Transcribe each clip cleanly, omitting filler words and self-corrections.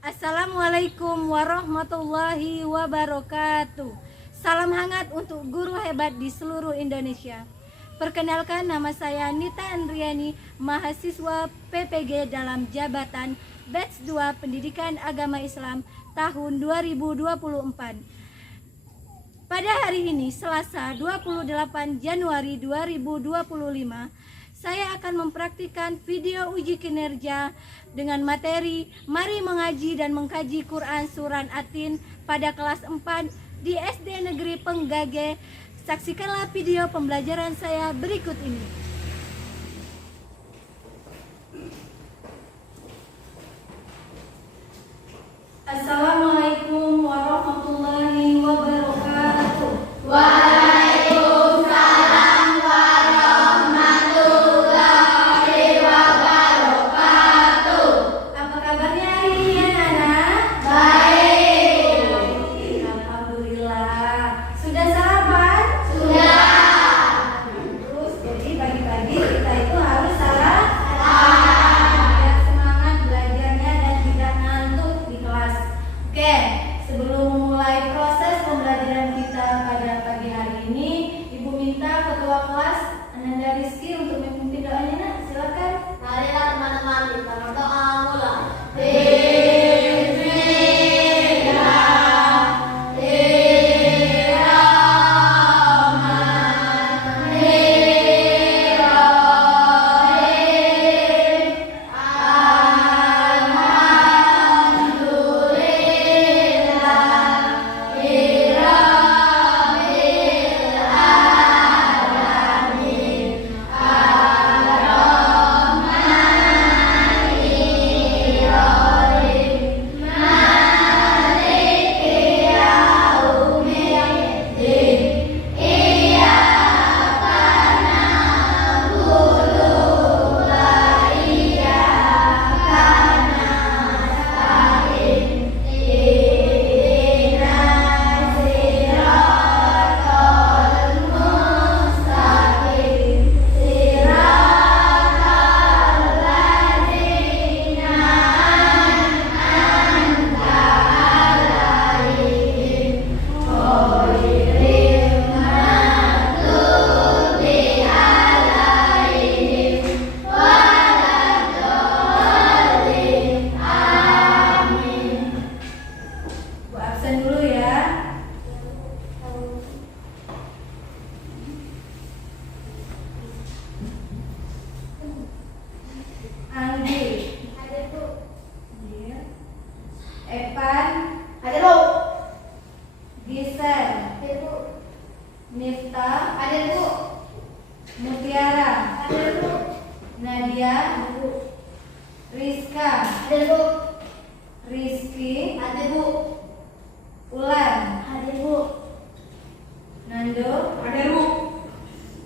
Assalamualaikum warahmatullahi wabarakatuh. Salam hangat untuk guru hebat di seluruh Indonesia. Perkenalkan, nama saya Nita Andriani, mahasiswa PPG dalam jabatan Batch 2 Pendidikan Agama Islam tahun 2024. Pada hari ini, Selasa 28 Januari 2025, saya akan mempraktikkan video uji kinerja dengan materi Mari Mengaji dan Mengkaji Quran Surah At-Tin pada kelas 4 di SD Negeri Penggage. Saksikanlah video pembelajaran saya berikut ini. Assalamualaikum warahmatullahi wabarakatuh. Waalaikumsalam warahmatullahi wabarakatuh. Apa kabarnya hari ini, anak-anak? Baik. Alhamdulillah. Sudah sarapan? Sudah. Terus, jadi pagi-pagi kita itu harus sarapan biar semangat belajarnya dan tidak ngantuk di kelas. Oke, sebelum memulai proses pembelajaran kita pada pagi hari ini, Ibu minta ketua kelas Ananda Rizky untuk memimpin doanya, Nak. Silakan. Marilah teman-teman kita berdoa mulai. Bu absen dulu ya. Anggi, Hadir Bu. iya. Evan, Hadir Bu. Gisel, Hadir Bu. Miftah, Hadir Bu. Mutiara, Hadir Bu. Nadia, Rizka, Hadir Bu. Rizky, Hadir Bu. Ulan, Hadir Bu. Nando, Hadir Bu.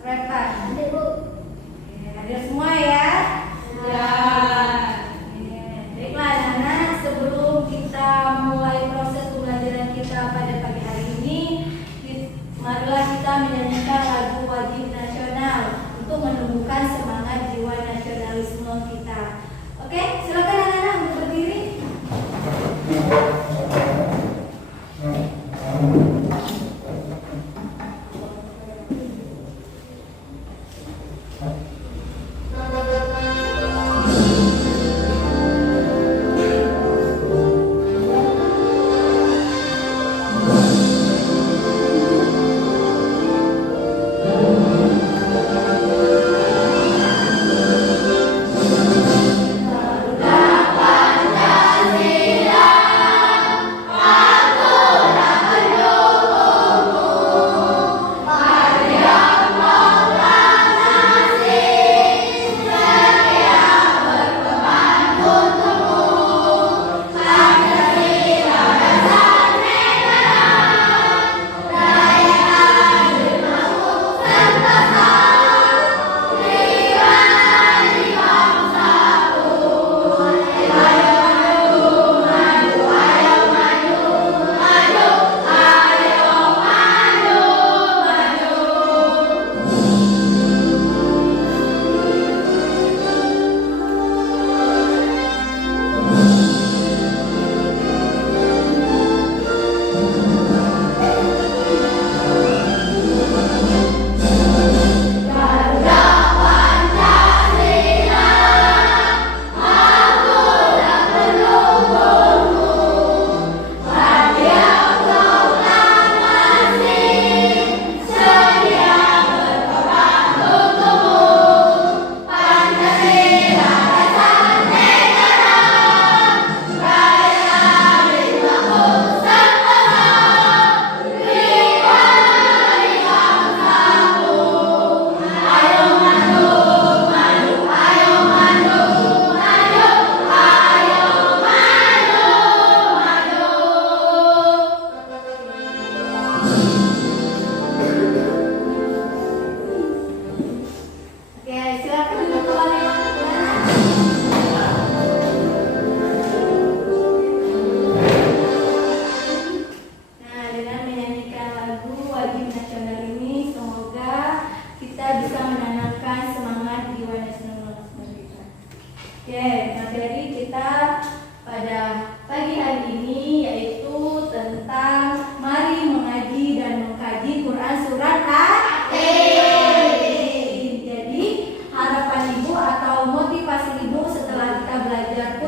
Repan. Hadir Bu. Oke, hadir semua ya. Baiklah anak-anak, sebelum kita mulai proses pembelajaran kita pada pagi hari ini, marilah kita menyanyikan lagu wajib nasional untuk menumbuhkan semangat jiwa nasionalisme kita. Oke, silakan anak-anak untuk berdiri.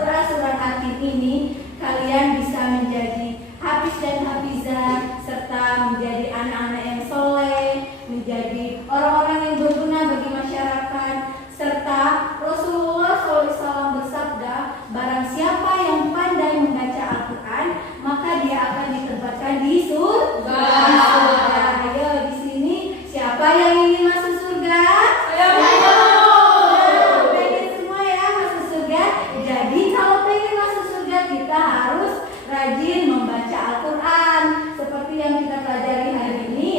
surah-surah Hakim ini kalian bisa menjadi hafiz dan hafizah serta menjadi anak-anak yang soleh, menjadi orang-orang yang berguna bagi masyarakat, serta Rasulullah SAW bersabda, barang siapa yang pandai membaca Al-Quran maka dia akan ditempatkan di surga. Ayo di sini siapa yang ingin masuk surga? Pengen semua ya masuk surga. Jadi kalau pengen masuk surga kita harus rajin membaca Al-Quran seperti yang kita pelajari hari ini.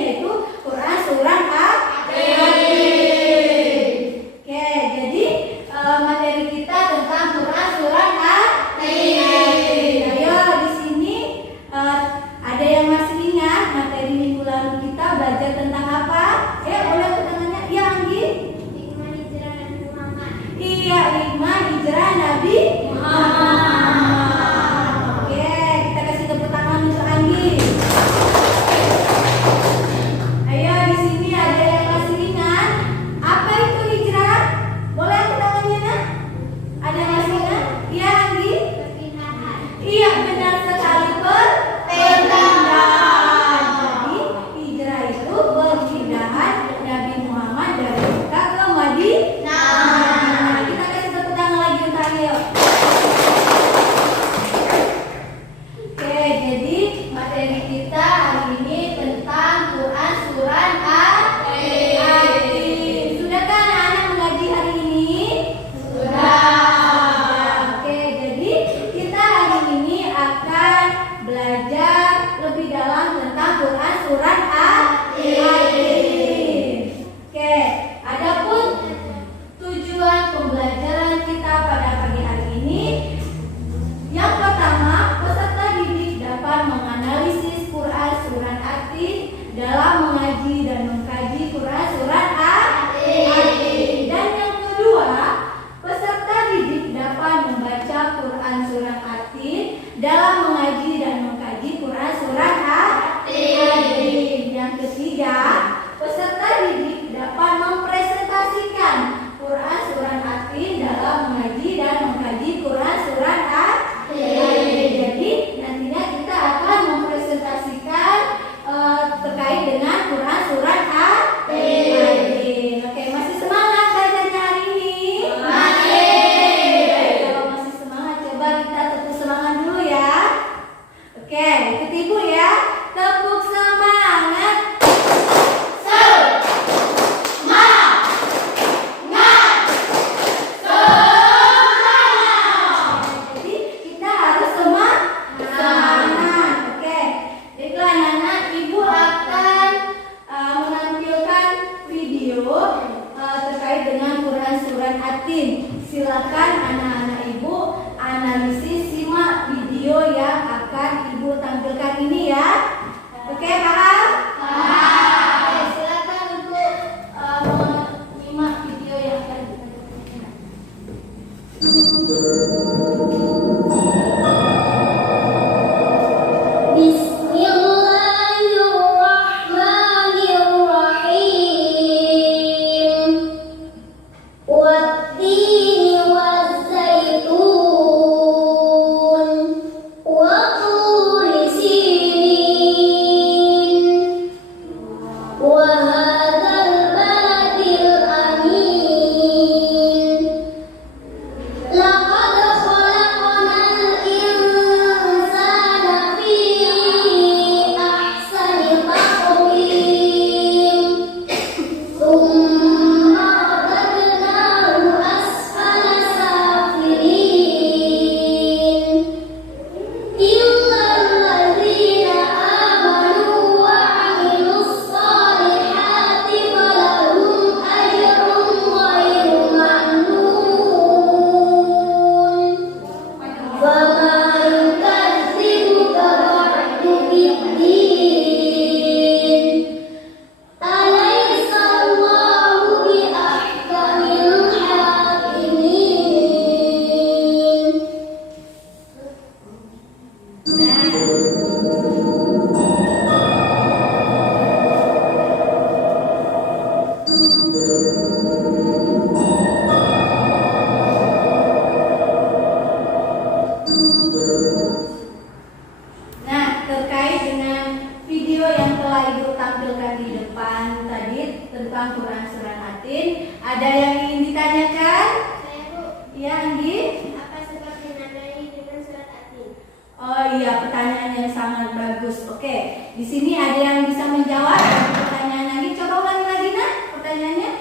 Oh iya, pertanyaan yang sangat bagus. Oke, di sini ada yang bisa menjawab. Ada pertanyaan lagi. Coba ulangi lagi nak pertanyaannya.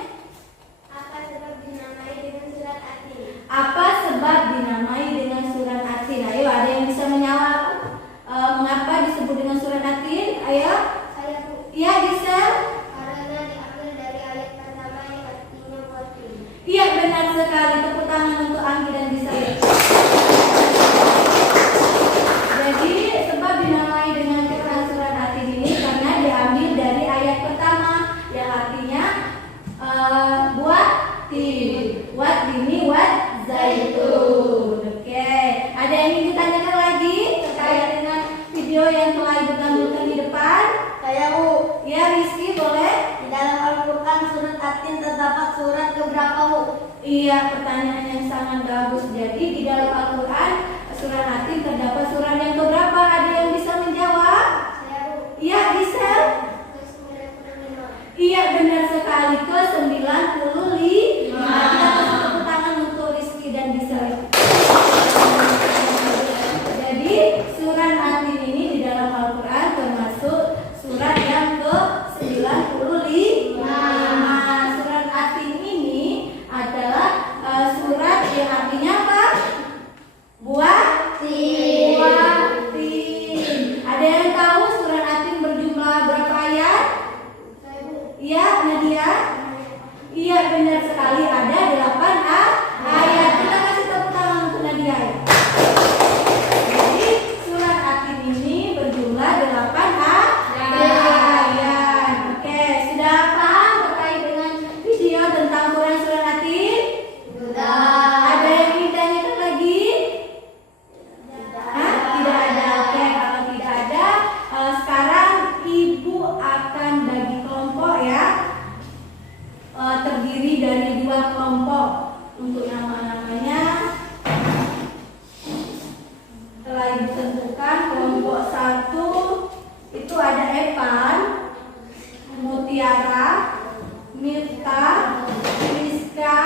Apa sebab dinamai dengan surat Atin? Apa sebab dinamai dengan surat Atin? Ayo, ada yang bisa menjawab. Mengapa disebut dengan surat Atin? Ayo. Saya Bu. Iya, Gisel. Karena diambil dari ayat pertama yang artinya wati. Iya, benar sekali. Tepuk tangan untuk Anggi dan Gisel. Jadi sebab dinamai dengan Quran surat Atin ini karena diambil dari ayat pertama yang artinya buat tin, buat ini, buat zaitun. Oke, ada yang ingin ditanyakan lagi terkait dengan video yang telah ibu tampilkan di depan? Saya Bu. Ya, Rizky boleh. Di dalam Al-Quran surat Atin terdapat surat keberapa Bu? Iya, pertanyaan yang sangat bagus. Jadi di dalam Al-Quran surat Atin terdapat surat yang keberapa? Ada yang bisa menjawab? Saya Bu. Iya, Gisel. Ke-95. Iya, benar sekali, ke-95. Kita kasih tepuk tangan untuk Rizky dan Gisel. Jadi surat Atin ini di dalam Al-Quran termasuk surat yang ke-95. Surat Atin ini adalah surat yang artinya apa? Buah tin. Ada yang tahu surat Atin berjumlah berapa ayat? Saya Bu. Iya, Nadia. Iya, benar sekali, ada 8 ayat. Kita kasih tepuk tangan untuk Nadia ya. Jadi surat Atin ini berjumlah 8 ayat. Oke, sudah paham terkait dengan video tentang Quran surat Atin? Ada yang ingin ditanyakan lagi? Hah? Tidak ada. Oke, kalau tidak ada, sekarang ibu akan bagi kelompok ya. Terdiri dari 2 kelompok. Untuk nama-namanya telah ibu tentukan. Kelompok 1 itu ada Evan, Mutiara, Miftah, Rizka,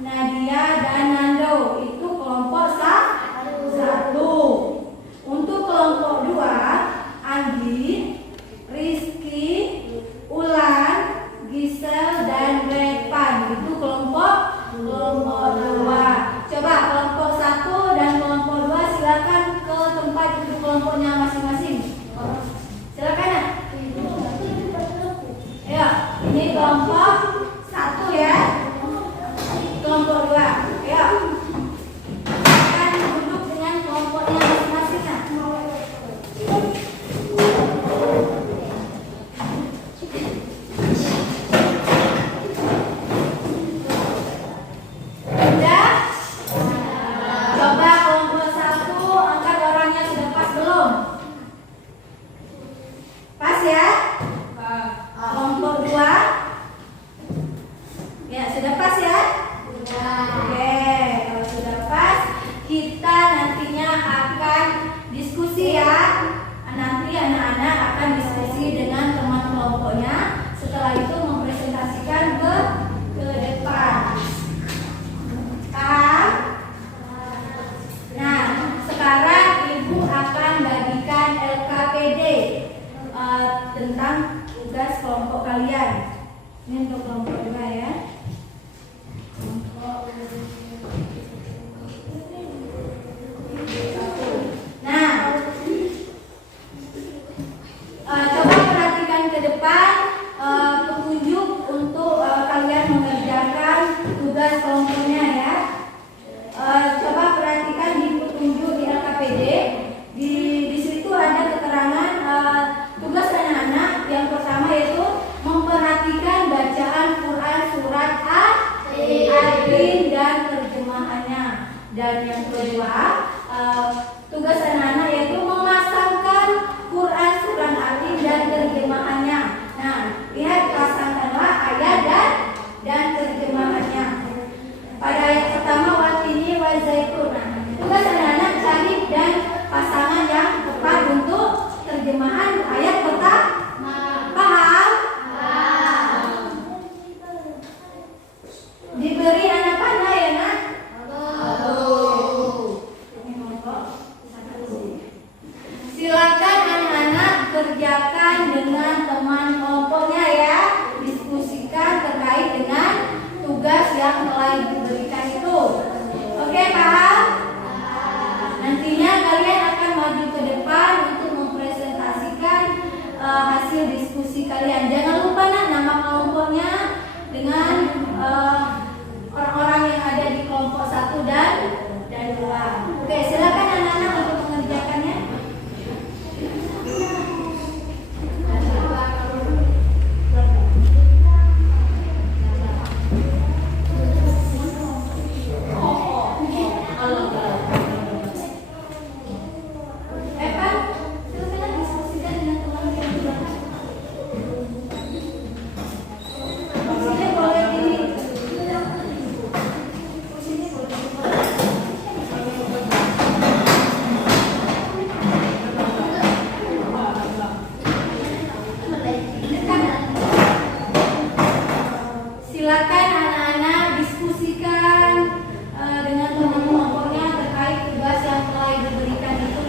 Nadia, dan Nando. Itu kelompok 1. Untuk kelompok 2, Andi, Rizky, Ulan, Gisel, dan Repan. Itu kelompok 2. Coba kelompok 1 dan kelompok 2 silakan ke tempat duduk kelompoknya masing-masing. Silakan ya. Ya, ini kelompok 1 ya. Kelompok 2. Ya. Silakan duduk dengan kelompoknya masing-masing ya. Sudah? Coba kelompok 1 angkat orangnya, sudah pas belum? Pas ya? Kelompok 2? Ya, sudah pas ya? Oke, kalau sudah pas, kita nantinya akan diskusi ya. Nanti anak-anak akan diskusi dengan teman kelompoknya. Setelah itu mempresentasikan ke depan. Paham? Nah, sekarang ibu akan bagikan LKPD tentang tugas kelompok kalian. Ini untuk kelompok 2 ya. Nah, coba perhatikan ke depan petunjuk untuk kalian mengerjakan tugas kelompoknya ya. Coba perhatikan di petunjuk di LKPD. Di situ ada keterangan tugas anak-anak. Yang pertama yaitu memperhatikan bacaan Quran surat Atin dan terjemahannya. Dan yang kedua, tugas anak-anak yaitu memasangkan Quran surat Atin dan terjemahannya. Nah, lihat, pasangkanlah ayat dan terjemahannya. Pada ayat pertama, watini wa zaitun. Tugas anak-anak cari dan pasangan yang tepat untuk terjemahan ayat pertama. Paham? Diberi anak panah ya nak? kerjakan dengan teman kelompoknya ya. Diskusikan terkait dengan tugas yang telah diberikan itu. Oke, paham? Nantinya kalian akan maju ke depan untuk mempresentasikan hasil diskusi kalian. Jangan lupa nama kelompoknya dengan orang-orang yang ada di kelompok 1 dan 2. Oke, silakan anak-anak untuk mengerjakannya. Silakan anak-anak diskusikan dengan teman kelompoknya terkait tugas yang telah diberikan itu.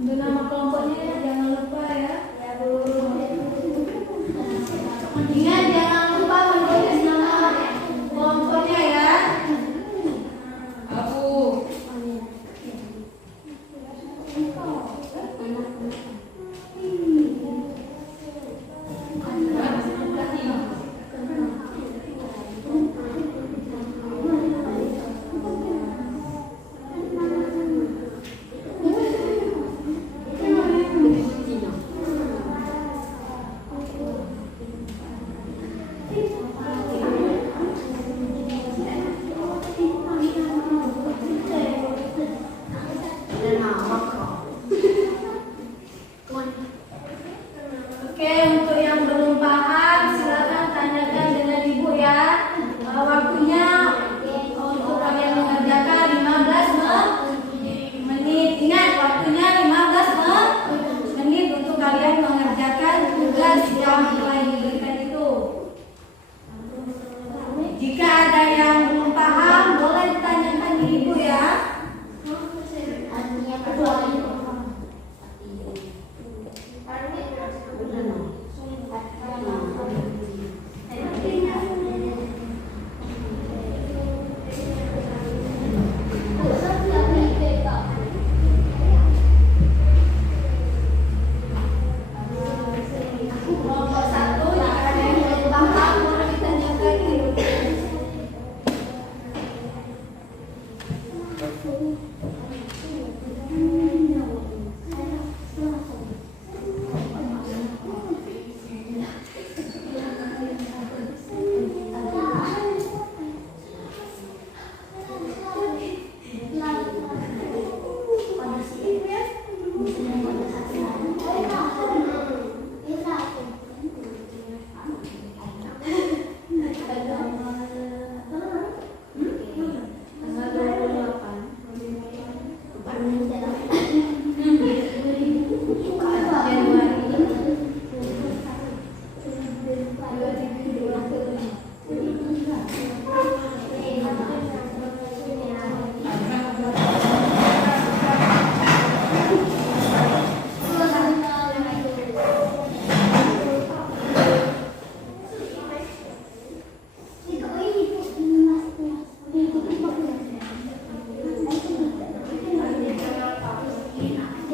Untuk nama kelompoknya jangan lupa ya. Ingat jangan lupa menulis nama kelompoknya ya.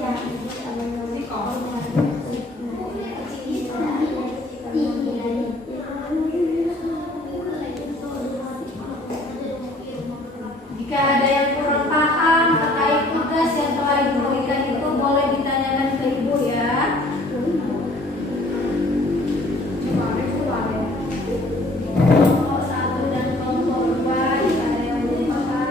Jika ada yang kurang paham terkait tugas yang telah Ibu berikan itu boleh ditanyakan ke Ibu ya. Kelompok 1 dan kelompok 2 jika ada yang belum paham.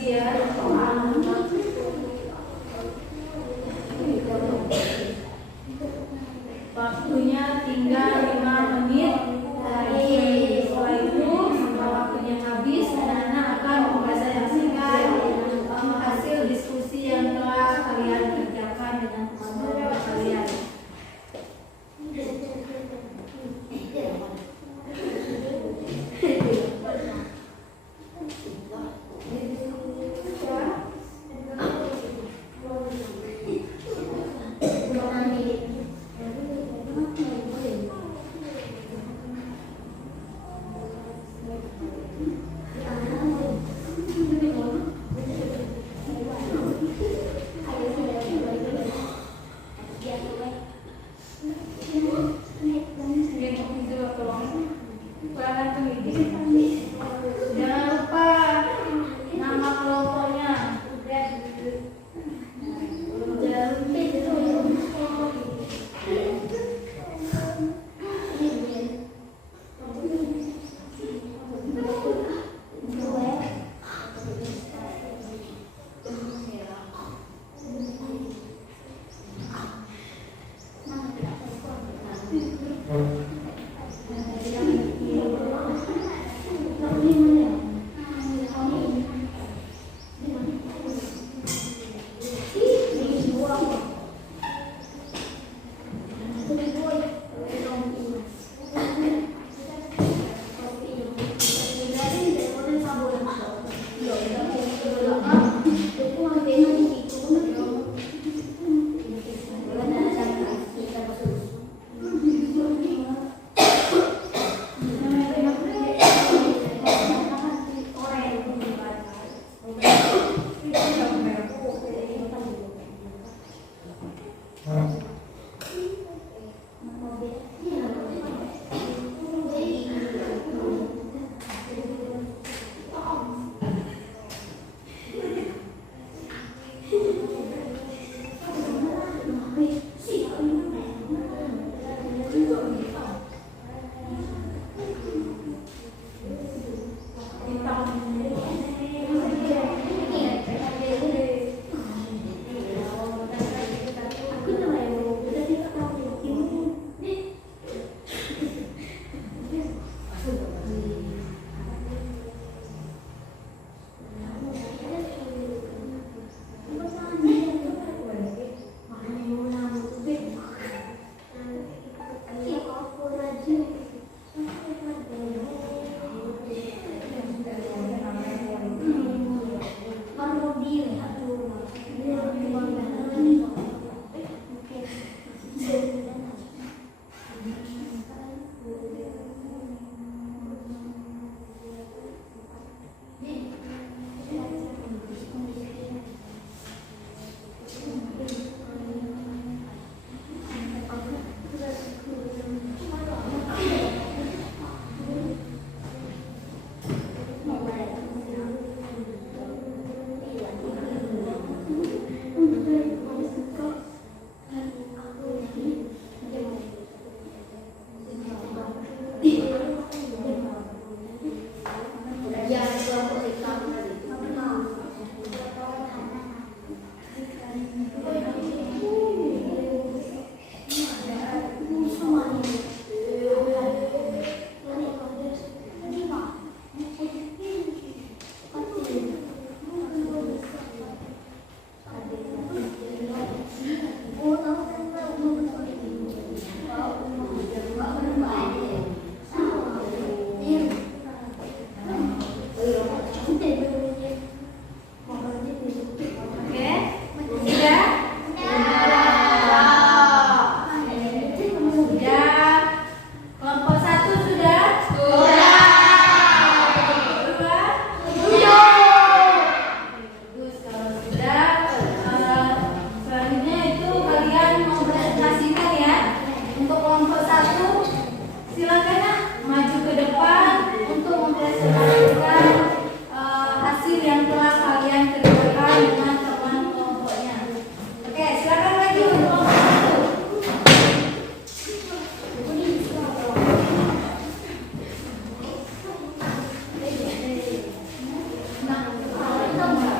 lagi ya. Waktunya tinggal 5 menit lagi. Setelah itu waktunya habis, anak-anak akan mempresentasikan hasil diskusi yang telah kalian kerjakan dengan teman-teman kalian. Jangan lupa nama kelompoknya. Nah,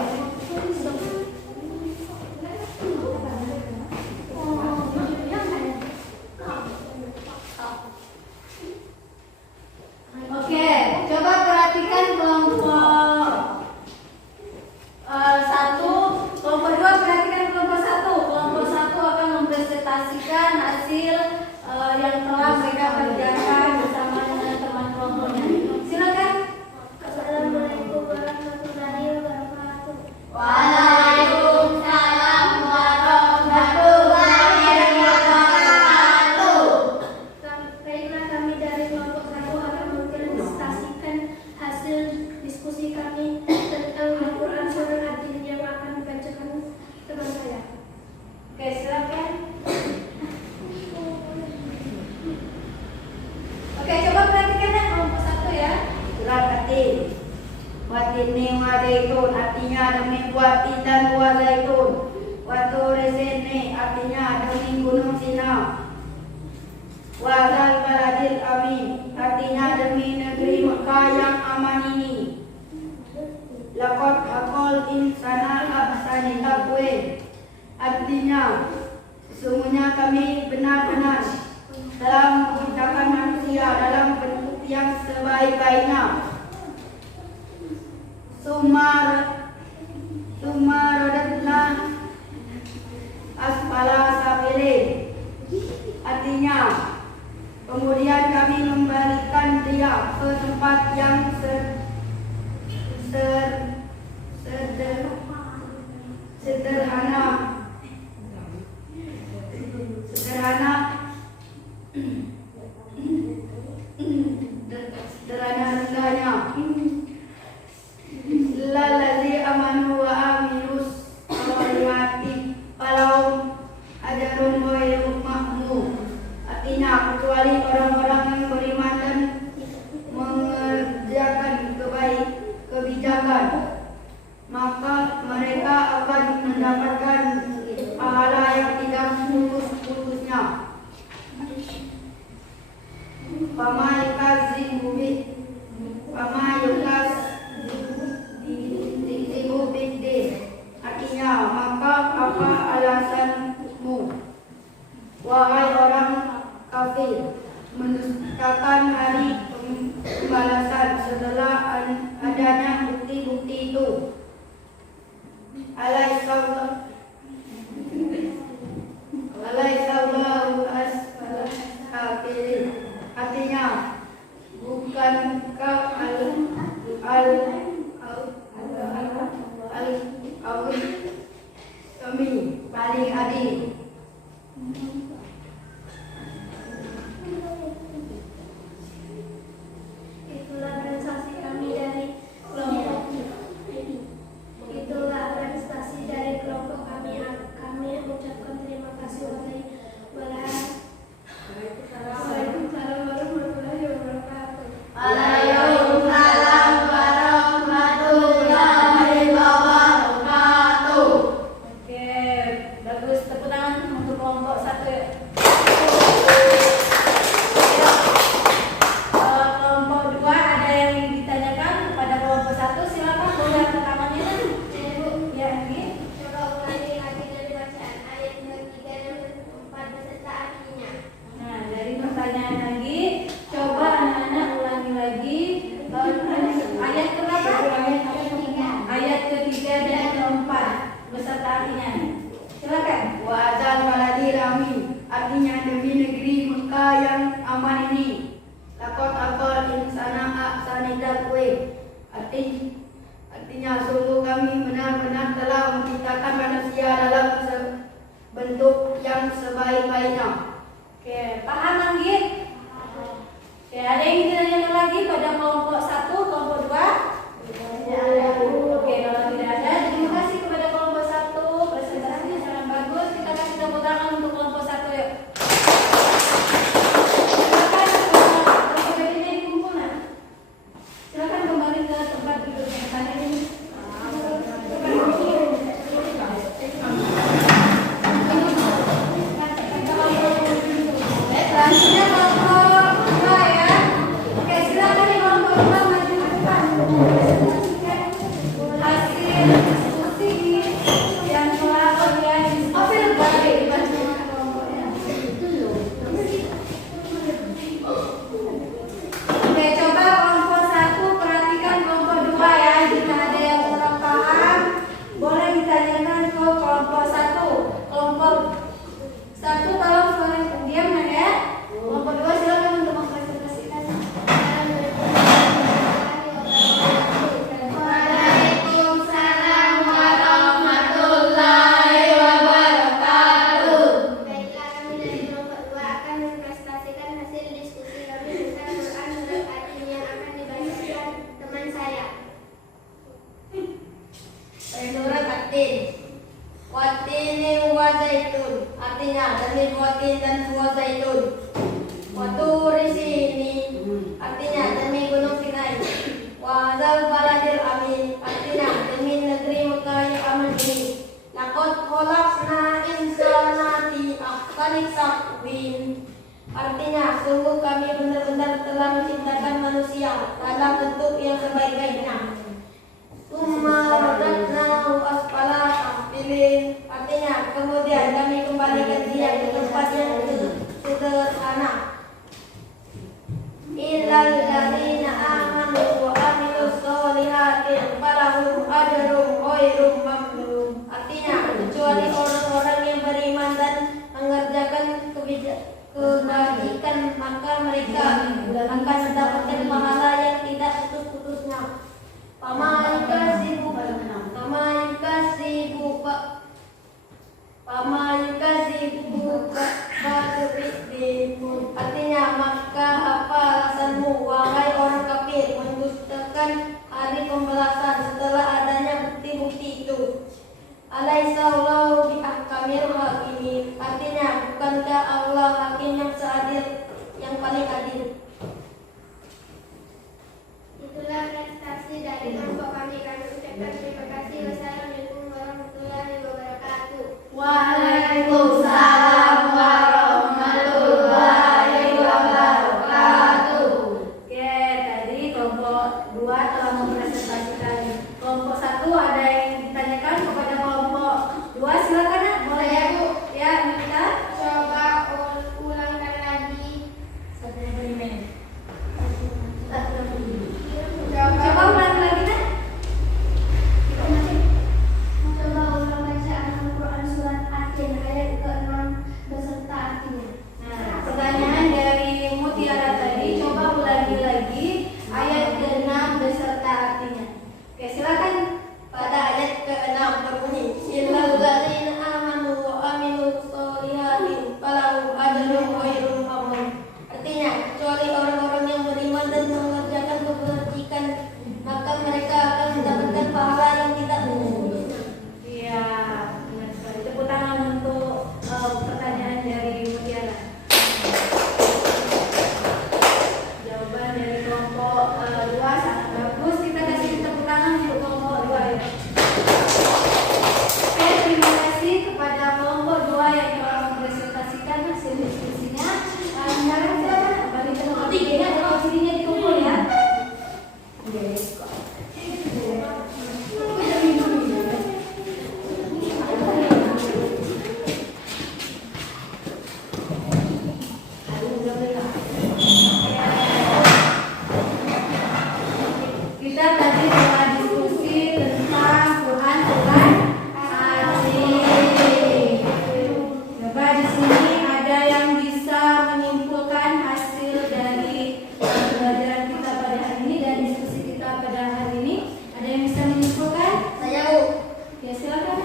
Satu, kelompok dua perhatikan kelompok satu. Kelompok satu akan mempresentasikan hasil yang telah mereka kerjakan bersama dengan teman kelompoknya. Silakan. Assalamualaikum warahmatullahi wabarakatuh. Waalaikumsalam warahmatullahi wabarakatuh. Baiklah, kami dari kelompok 1 akan mempresentasikan hasil diskusi kami tentang Al-Quran Surah Ad-Din yang akan dibacakan teman saya. Oke, silakan. Oke, coba perhatikan ya kelompok satu ya. Surat Ad-Din. Watini wa zaitun artinya demi buatin dan buah zaitun. Waturi sini artinya demi gunung Sinai. Wazal baladil amin artinya demi negeri Mekah yang aman ini. Laqad haqal insana ahsani taqwim artinya sesungguhnya kami benar-benar dalam menciptakan manusia dalam bentuk yang sebaik-baiknya. Sumaradna asfala safilin artinya kemudian kami membalikan dia ke tempat yang sederhana rendahnya. Lalazi amanu wa amilus salihati falau ajarun ghairu mamnun artinya kecuali orang-orang yang beriman dan mengerjakan kebijakan maka mereka akan mendapatkan pahala yang tidak putus-putusnya. Pama yukazibu bidin artinya maka apa alasanmu wahai orang kafir mendustakan hari pembalasan setelah adanya bukti-bukti itu. Alaihissallahu asfalin artinya bukankah kami paling adil. Itulah prestasi kami dari kelompok Itulah prestasi dari kelompok kami. Kami mengucapkan terima kasih. Waalaikumsalam warahmatullahi wabarakatuh. Waalaikumsalam warahmatullahi wabarakatuh. Oke, bagus. Tepuk tangan untuk kelompok satu ya. Kelompok dua ada yang ditanyakan kepada kelompok satu. Silakan buka rekamannya. Ya, ini. Coba ulangi lagi dari bacaan ayat 3 dan 4 beserta artinya. Nah, dari pertanyaan lagi, coba anak-anak ulangi lagi ayat berapa? Ayat ketiga dan keempat beserta artinya. Silakan. Wazal baladil amin artinya demi negeri Mekah yang aman ini. Laqad aqal insana ahsani taqwim artinya sungguh kami benar-benar telah menciptakan manusia dalam bentuk yang sebaik-baiknya. Oke, paham Anggit? Oke, ada yang ditanyakan lagi pada kelompok satu, kelompok dua? Tidak ada. Oke, kalau tidak ada, terima kasih kepada kelompok satu. Presentasinya sangat bagus. Kita kasih tepuk tangan untuk kelompok satu yuk. Silakan kelompok ini dikumpulkan. Silakan kembali ke tempat duduknya. Tadi ini. Surat At-Tin. Watinin wa zaitun, artinya demi watin dan buah zaitun. Waturi sini, artinya demi gunung Sinai. Wazal baladil amin, artinya demi negeri Mekah yang aman ini. Laqad khalaqna insana fi ahsani taqwim, artinya sungguh kami benar-benar telah menciptakan manusia dalam bentuk yang sebaik-baiknya. Radadnahu asfala safilin, artinya kemudian kami kembalikan dia ke tempat yang sederhana. Illal ladzina amanu wa amilus solihati falahum ajrun ghairu mamnun, artinya kecuali orang-orang yang beriman dan mengerjakan kebajikan, maka mereka akan mendapatkan pahala yang tidak putus-putusnya. Paman kasih buka artinya maka apa alasanmu wahai orang kafir mendustakan hari pembalasan setelah adanya bukti-bukti itu. Alaisa Allahu bi ahkamil hakimin, artinya bukankah Allah hakim yang seadil, yang paling adil. Itulah prestasi dari kelompok kami. Kami ucapkan terima kasih. Wassalamualaikum warahmatullahi wabarakatuh. Waalaikumsalam warahmatullahi wabarakatuh. Oke, tadi kelompok 2 telah mempresentasikan. Kelompok 1 ada yang ditanyakan kepada kelompok 2, silakan nak. Boleh ya Bu? Ya, kita Coba ulangkan lagi. Coba ulang lagi nak. Coba ulang bacaan Al-Quran surat At-Tin ayat ke-6 beserta artinya. Nah, pertanyaan dari Mutiara tadi, coba ulangi lagi ayat ke-6 beserta artinya. Oke, silakan. pada ayat ke-6 berbunyi illal ladzina amanu wa amilus solihati falahum ajrun ghairu mamnun, artinya kecuali orang-orang yang beriman dan mengerjakan kebajikan, maka mereka akan mendapatkan pahala yang tidak putus. Iya, benar sekali. Tepuk tangan untuk pertanyaan dari Mutiara. Jawaban dari kelompok 2 sangat bagus. Kita kasih tepuk tangan untuk kelompok 2 ya. Oke, terima kasih kepada kelompok 2 yang telah mempresentasikan hasil diskusinya. Sekarang silakan kembali ke kelompok 3 atau CD-nya dikumpul ya. Kita tadi telah diskusi tentang Quran surat At-Tin. Coba di sini ada yang bisa menyimpulkan hasil dari pembelajaran kita pada hari ini dan diskusi kita pada hari ini. Ada yang bisa menyimpulkan? Saya Bu. Ya silakan.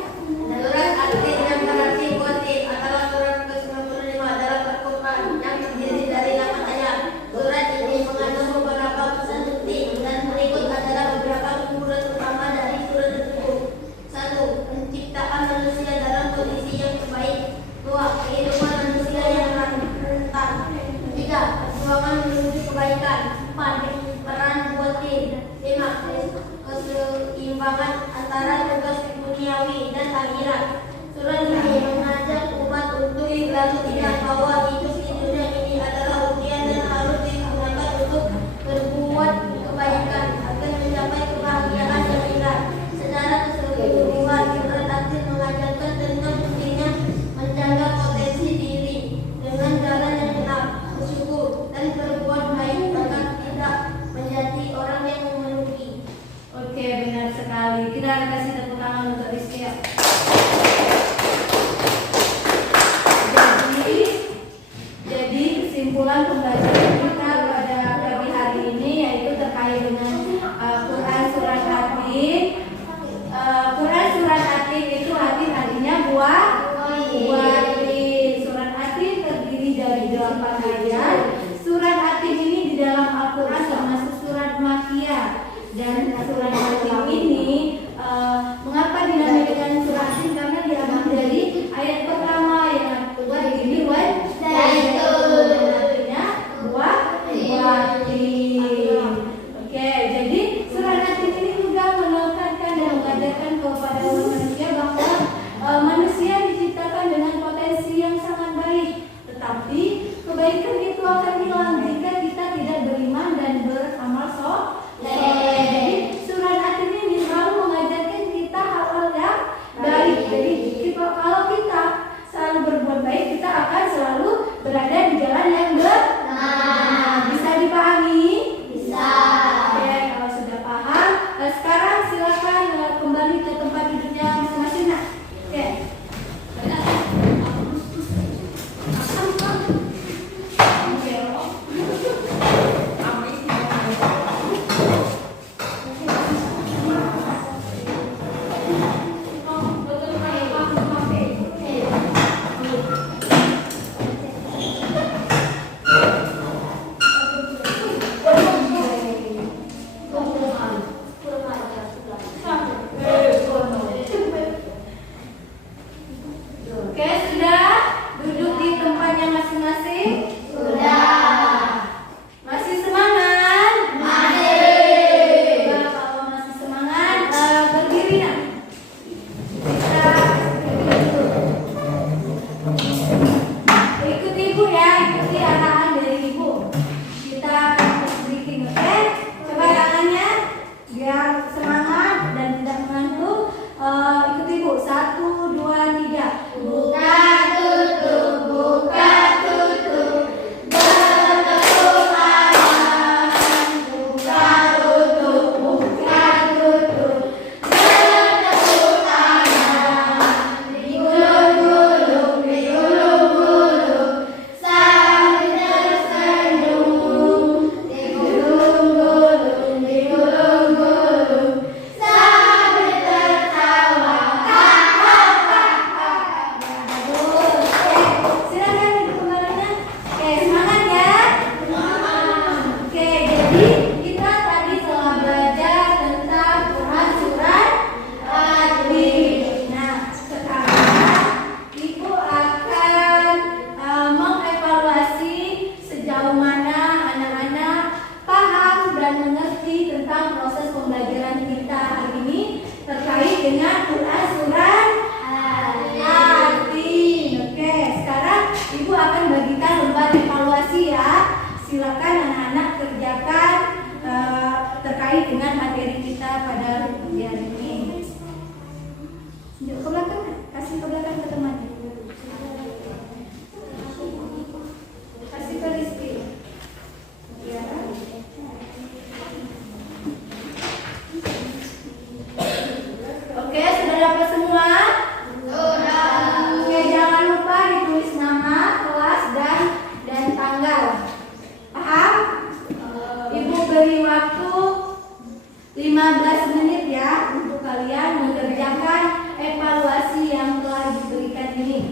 Surat At-Tin yang berarti buatin adalah surat ke-95 dalam Al-Quran yang terdiri dari 8 ayat. Surat ini mengandung beberapa pesan penting dan berikut adalah beberapa kumpulan utama dari surat tersebut. 1. Penciptaan manusia dalam kondisi yang terbaik. 2. Kehidupan manusia yang rentan. 3. Perjuangan menuju kebaikan. 4. Peran buatin. 5. Keseimbangan antara tugas duniawi dan akhirat. Surat ini mengajak umat untuk selalu ingat bahwa hidup di dunia ini adalah ujian dan harus digunakan untuk berbuat kebaikan agar mencapai kebahagiaan yang indah. Secara keseluruhan, surat At-Tin mengajarkan tentang pentingnya menjaga potensi diri dengan jalan yang benar, bersyukur dan berbuat baik agar tidak menjadi orang yang memenuhi. Oke, benar sekali. Kita kasih tepuk tangan untuk Rizky. Jadi Oke, sudah duduk di tempatnya masing-masing? Masih semangat? Nah, kalau masih semangat, berdiri nak. Kita ikut ibu ya, ikuti arahan dari ibu. Kita akan sedikit, oke? Coba tangannya biar semangat dan tidak mengantuk. Ikut ibu, 1, 2, 3. Buka tutup, buka tutup, bertepuk tangan. Buka tutup, buka tutup, bertepuk tangan. Digulung-gulung, digulung-gulung, sambil tersenyum. Digulung-gulung, digulung-gulung, sambil tertawa. Silakan ibu kembalinya. Oke, semangat ya. Oke, jadi kita tadi telah belajar tentang Quran surat At-Tin. Nah, sekarang ibu akan mengevaluasi sejauh mana anak-anak paham dan mengerti tentang proses pembelajaran kita hari ini terkait dengan Quran surat At-Tin. Oke, sekarang ibu akan bagikan lembar evaluasi ya. Silakan anak-anak kerjakan terkait dengan materi kita pada hari ini. Yuk ke belakang, kasih ke belakang ke teman. Kasih ke Rizky. Ya. Oke, sudah dapat semua? Oke, jangan lupa ditulis nama, kelas, dan tanggal. Paham? Ibu beri waktu 15 menit ya untuk kalian mengerjakan evaluasi yang telah diberikan ini.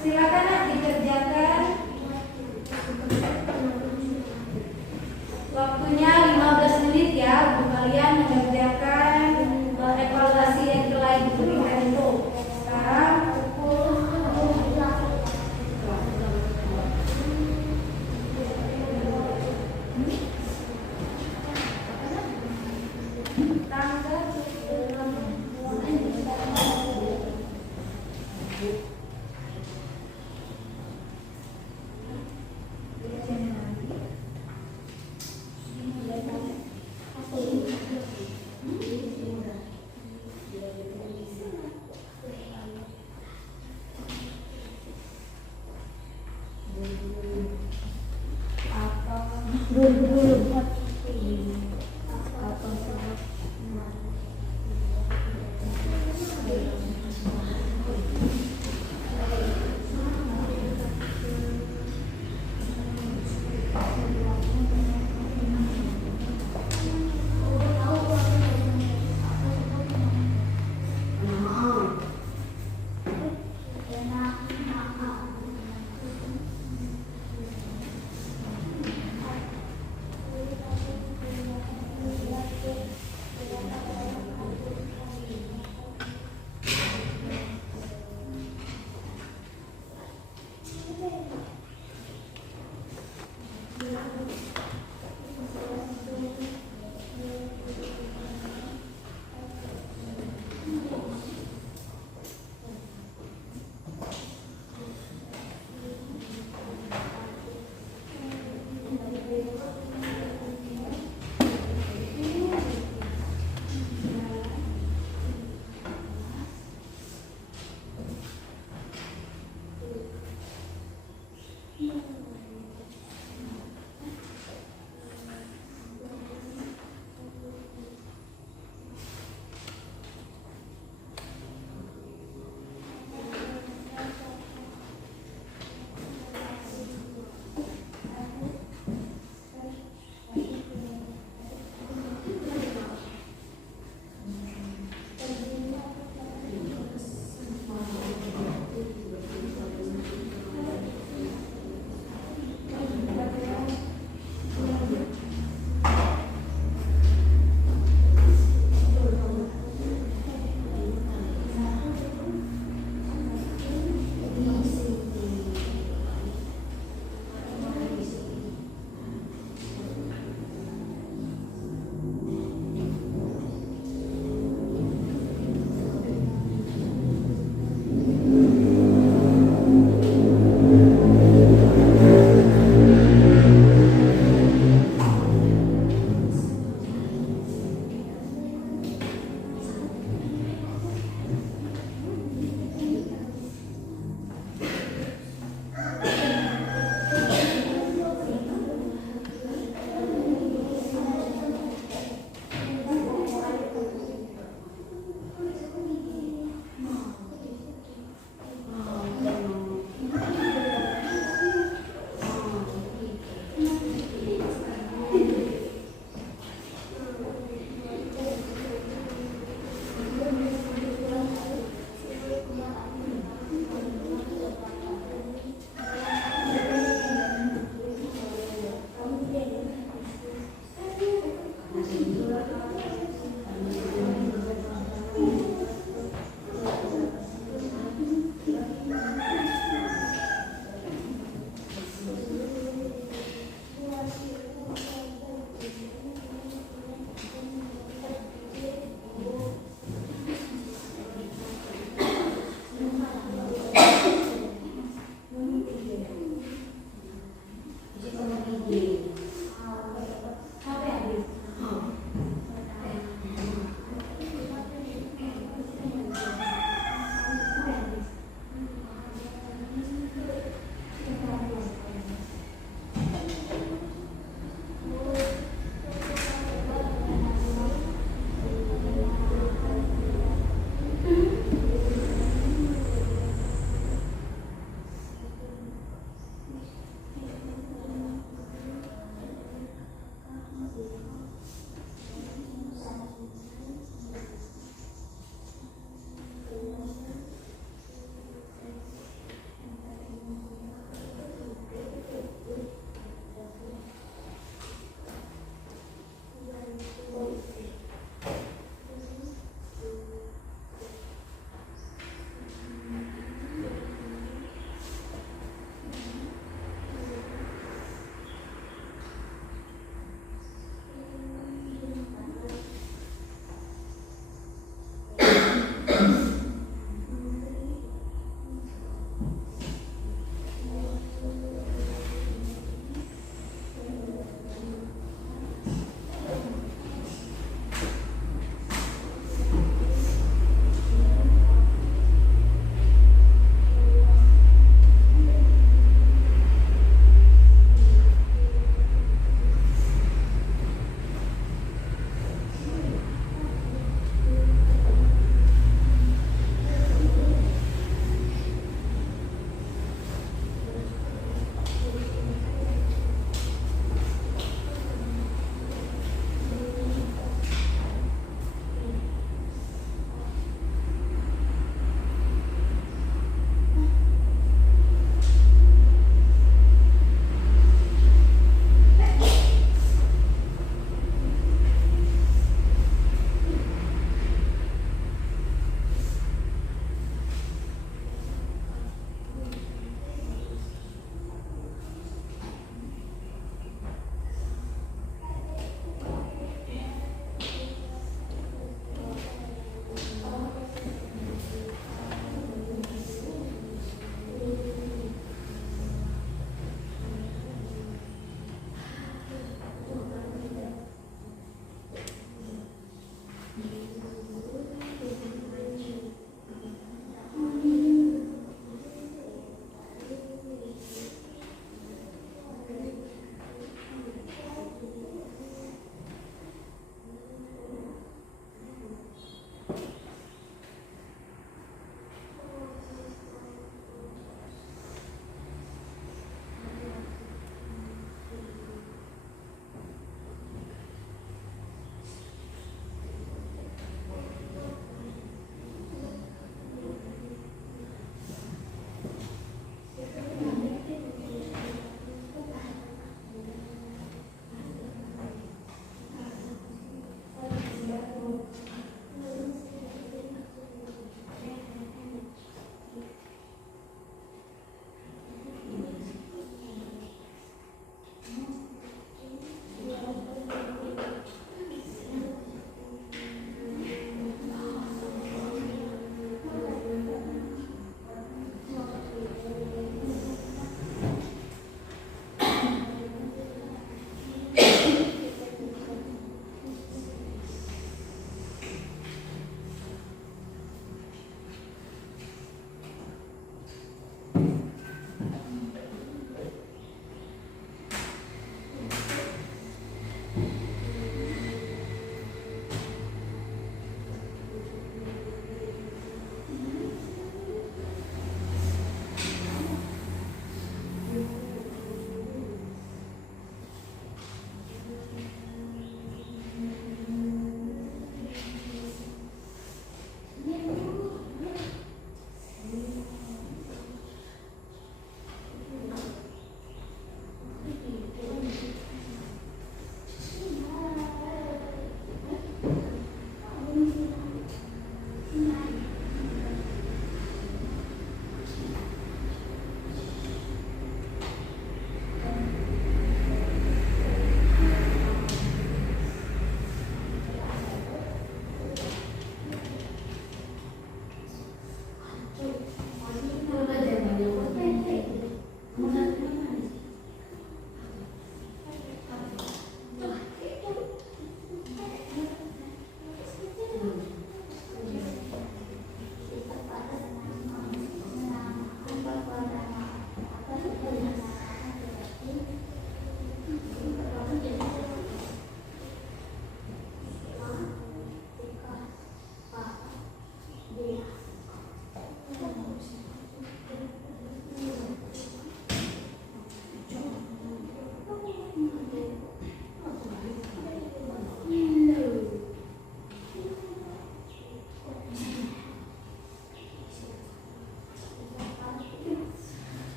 Silakan nak dikerjakan. Waktunya 15 menit ya untuk kalian mengerjakan evaluasi yang telah diberikan itu. Sekarang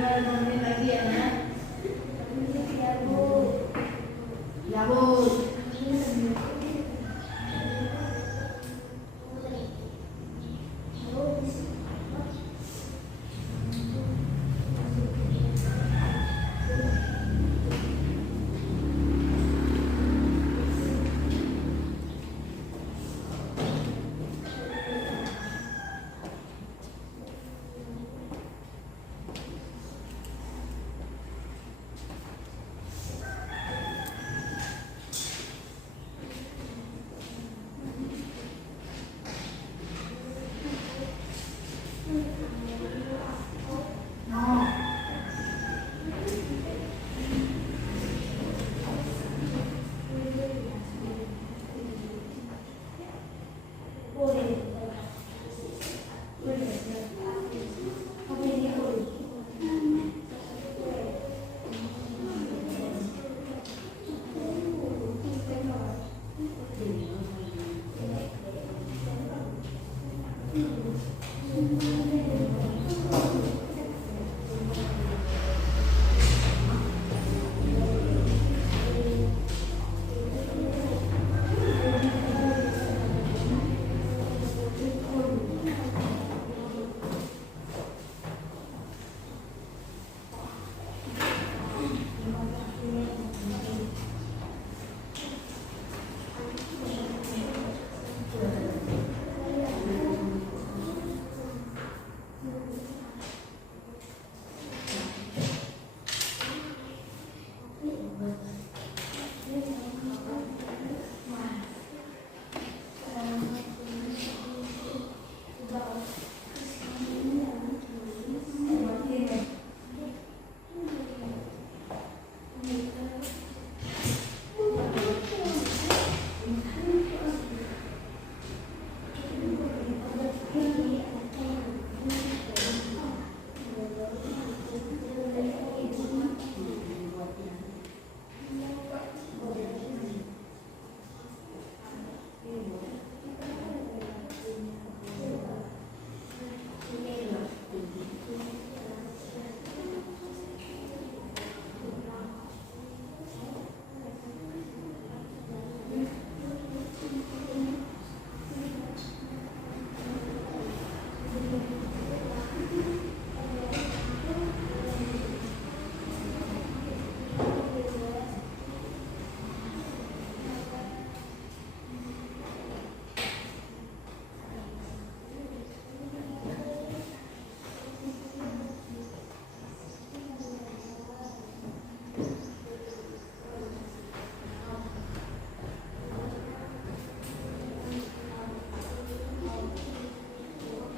2 menit lagi ya, Nak. Ya, Bu. Ya, Bu.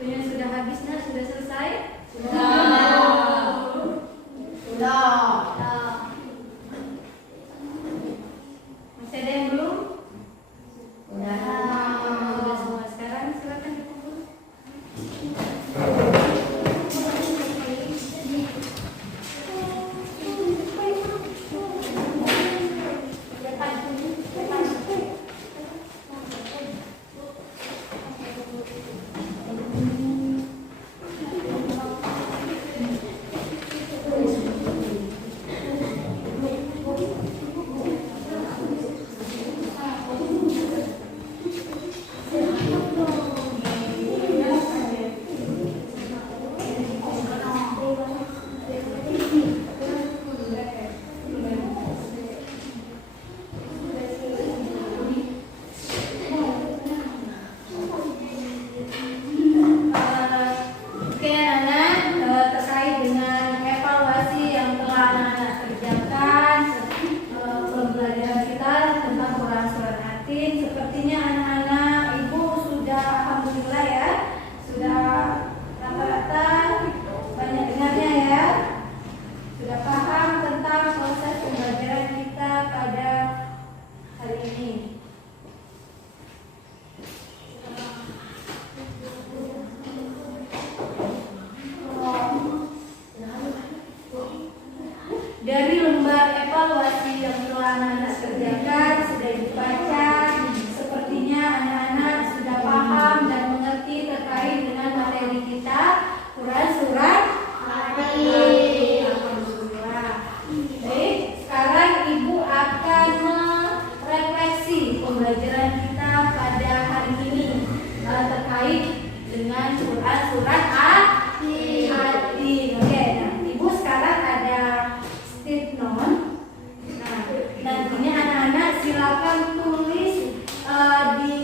Waktunya sudah habis, Nak? Sudah selesai? Masih ada yang belum? Sudah semua. Sekarang silakan dikumpul. Oke anak-anak, terkait dengan evaluasi yang telah anak-anak kerjakan pembelajaran kita tentang Quran Surat Atin, sepertinya anak-anak ibu sudah alhamdulillah ya, sudah rata-rata banyak dengarnya ya, sudah paham tentang proses pembelajaran kita pada hari ini. Dari lembar evaluasi yang telah anak-anak kerjakan sudah dibaca, sepertinya anak-anak sudah paham dan mengerti terkait dengan materi kita Quran Surat Atin. dengan Quran surat Ad-Din. Oke, nah Ibu sekarang ada state noun. Nah, nantinya anak-anak silakan tulis di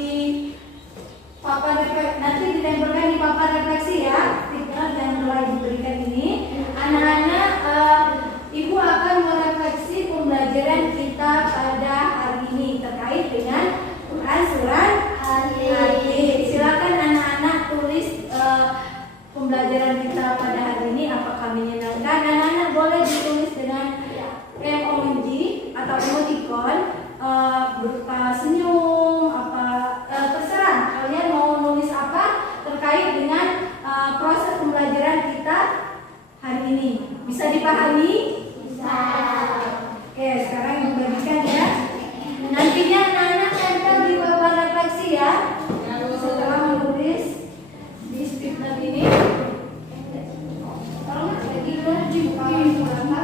papan refleksi, nanti ditempelkan di papan refleksi ya, stiker yang telah diberikan ini. Anak-anak, Ibu akan merefleksi pembelajaran kita pada hari ini terkait dengan Quran surat Ad-Din. Silakan anak-anak tulis pembelajaran kita pada hari ini apakah menyenangkan. Anak-anak boleh ditulis dengan emoji atau emoticon berupa senyum, apa terserah kalian mau nulis apa terkait dengan proses pembelajaran kita hari ini. Bisa dipahami? Bisa. Oke, sekarang yang bagikan ya. Nantinya anak-anak tempel di papan refleksi ya. Setelah menulis di stiker ini. Tolong lagi dibuka apa?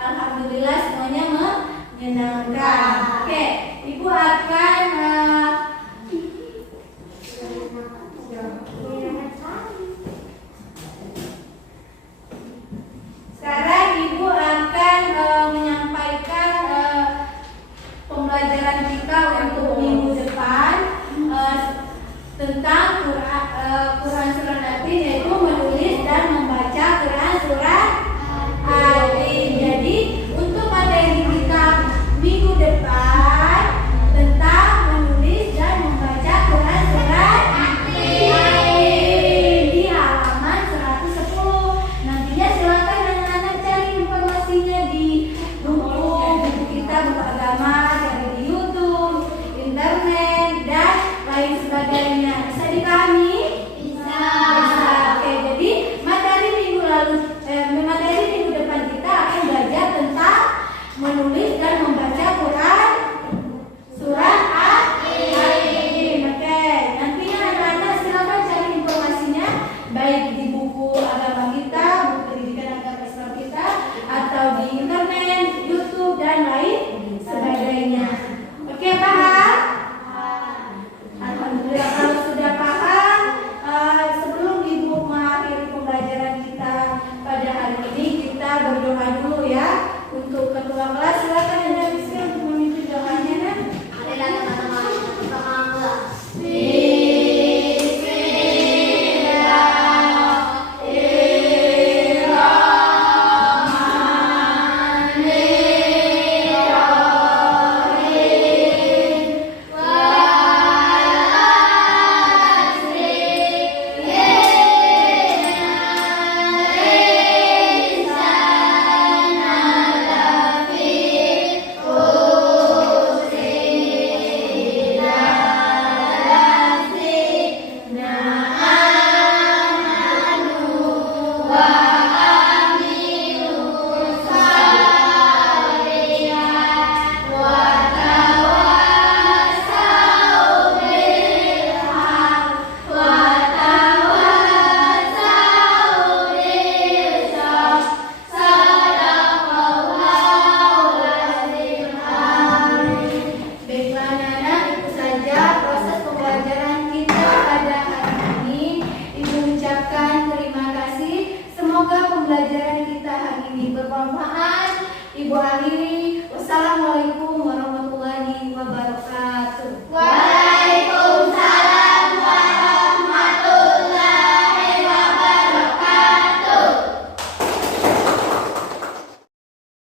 Alhamdulillah semuanya menyenangkan. Oke, Ibu akan